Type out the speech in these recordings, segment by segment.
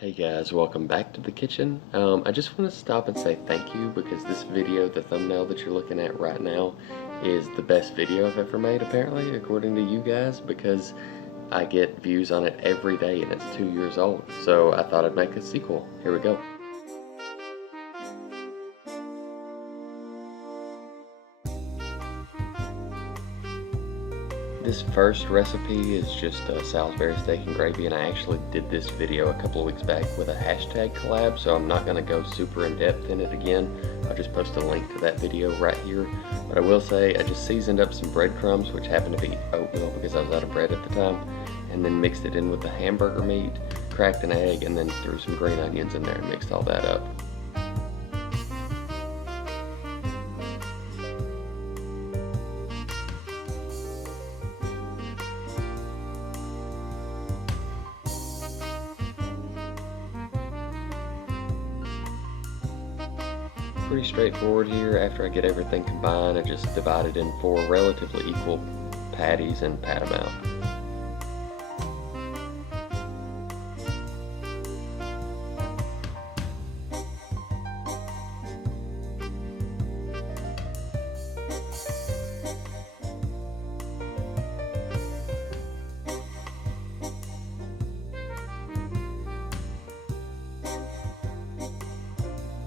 Hey guys, welcome back to the kitchen. I just want to stop and say thank you because this video, the thumbnail that you're looking at right now, is the best video I've ever made apparently, according to you guys, because I get views on it every day and it's 2 years old. So I thought I'd make a sequel. Here we go. This first recipe is just a Salisbury steak and gravy, and I actually did this video a couple of weeks back with a hashtag collab, so I'm not going to go super in depth in it again. I'll just post a link to that video right here. But I will say I just seasoned up some breadcrumbs, which happened to be oatmeal because I was out of bread at the time, and then mixed it in with the hamburger meat, cracked an egg, and then threw some green onions in there and mixed all that up. Pretty straightforward here. After I get everything combined, I just divide it in 4 relatively equal patties and pat them out.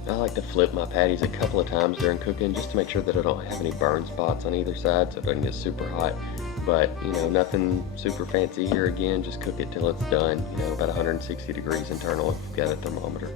I like to flip my patties a couple of times during cooking just to make sure that I don't have any burn spots on either side so it doesn't get super hot. But, you know, nothing super fancy here again, just cook it till it's done, you know, about 160 degrees internal if you've got a thermometer.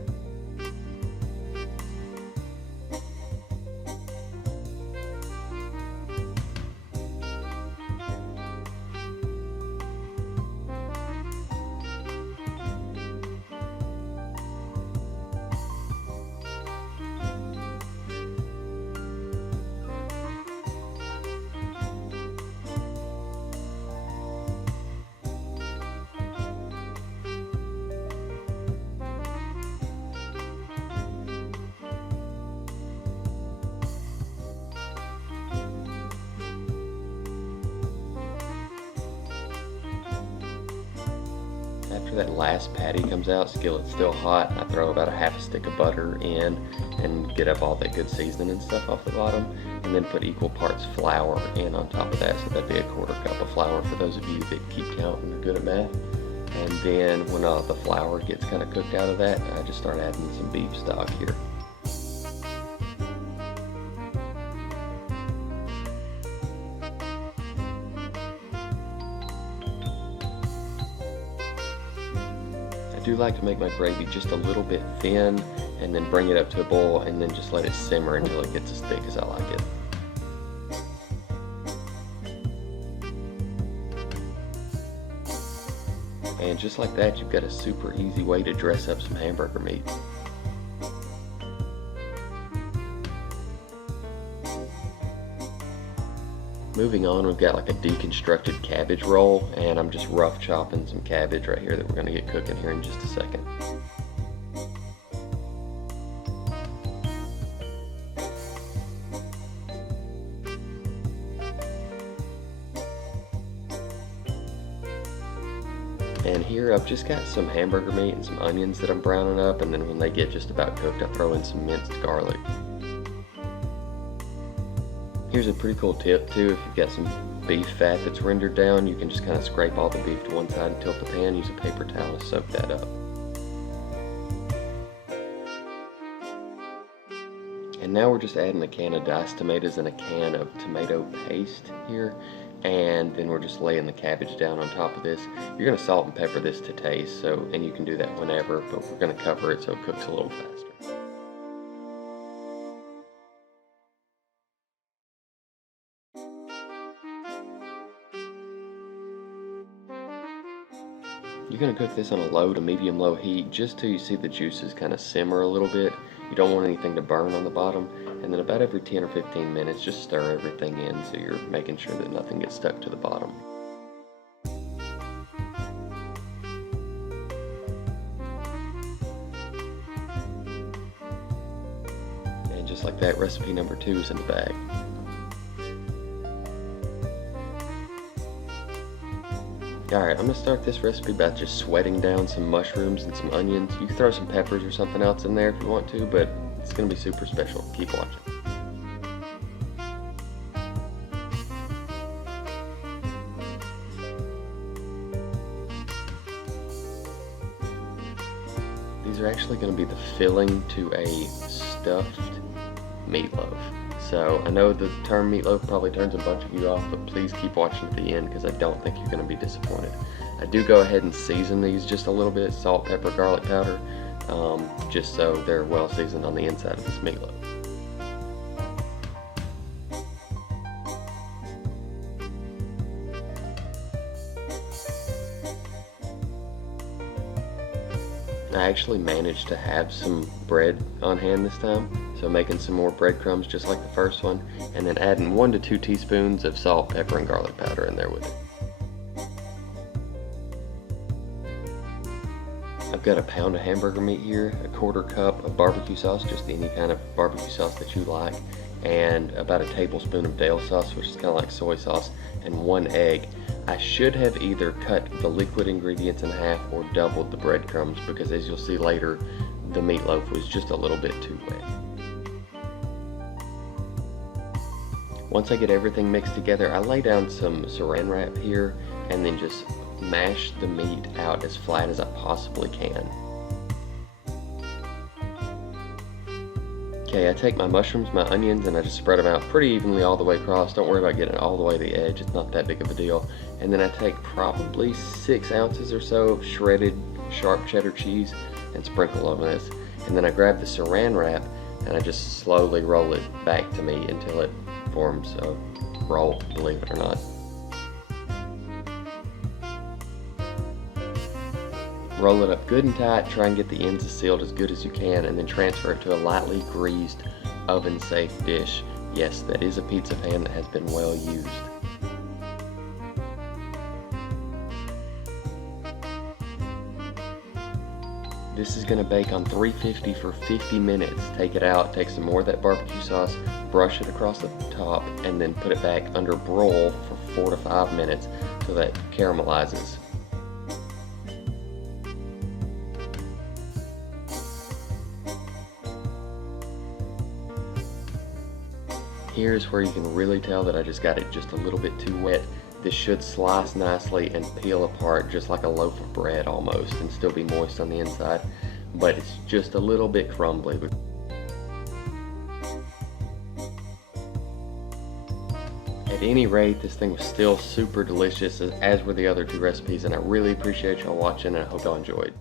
After that last patty comes out, skillet's still hot, I throw about a half a stick of butter in and get up all that good seasoning and stuff off the bottom, and then put equal parts flour in on top of that, so that'd be a 1/4 cup of flour for those of you that keep count and are good at math. And then when all the flour gets kind of cooked out of that, I just start adding some beef stock here. I do like to make my gravy just a little bit thin and then bring it up to a boil and then just let it simmer until it gets as thick as I like it. And just like that, you've got a super easy way to dress up some hamburger meat. Moving on, we've got like a deconstructed cabbage roll, and I'm just rough chopping some cabbage right here that we're going to get cooking here in just a second. And here I've just got some hamburger meat and some onions that I'm browning up, and then when they get just about cooked, I throw in some minced garlic. Here's a pretty cool tip too: if you've got some beef fat that's rendered down, you can just kind of scrape all the beef to one side and tilt the pan, use a paper towel to soak that up. And now we're just adding a can of diced tomatoes and a can of tomato paste here, and then we're just laying the cabbage down on top of this. You're going to salt and pepper this to taste, so, and you can do that whenever, but we're going to cover it so it cooks a little faster. You're going to cook this on a low to medium low heat just till you see the juices kind of simmer a little bit. You don't want anything to burn on the bottom, and then about every 10 or 15 minutes just stir everything in so you're making sure that nothing gets stuck to the bottom. And just like that, recipe number 2 is in the bag. Alright, I'm going to start this recipe by just sweating down some mushrooms and some onions. You can throw some peppers or something else in there if you want to, but it's going to be super special. Keep watching. These are actually going to be the filling to a stuffed meatloaf. So I know the term meatloaf probably turns a bunch of you off, but please keep watching to the end because I don't think you're going to be disappointed. I do go ahead and season these just a little bit, salt, pepper, garlic powder, just so they're well seasoned on the inside of this meatloaf. I actually managed to have some bread on hand this time, so making some more breadcrumbs just like the first one, and then adding 1 to 2 teaspoons of salt, pepper, and garlic powder in there with it. I've got a pound of hamburger meat here, a 1/4 cup of barbecue sauce, just any kind of barbecue sauce that you like, and about a tablespoon of Dale sauce, which is kind of like soy sauce, and 1 egg. I should have either cut the liquid ingredients in half or doubled the breadcrumbs because, as you'll see later, the meatloaf was just a little bit too wet. Once I get everything mixed together, I lay down some saran wrap here and then just mash the meat out as flat as I possibly can. Okay, I take my mushrooms, my onions, and I just spread them out pretty evenly all the way across. Don't worry about getting it all the way to the edge, it's not that big of a deal. And then I take probably 6 ounces or so of shredded sharp cheddar cheese and sprinkle over this. And then I grab the saran wrap and I just slowly roll it back to me until it forms a roll, believe it or not. Roll it up good and tight, try and get the ends sealed as good as you can, and then transfer it to a lightly greased, oven-safe dish. Yes, that is a pizza pan that has been well used. This is going to bake on 350 for 50 minutes. Take it out, take some more of that barbecue sauce, brush it across the top, and then put it back under broil for 4 to 5 minutes so that it caramelizes. Here's where you can really tell that I just got it just a little bit too wet. This should slice nicely and peel apart just like a loaf of bread almost and still be moist on the inside, but it's just a little bit crumbly. At any rate, this thing was still super delicious, as were the other 2 recipes, and I really appreciate y'all watching and I hope y'all enjoyed.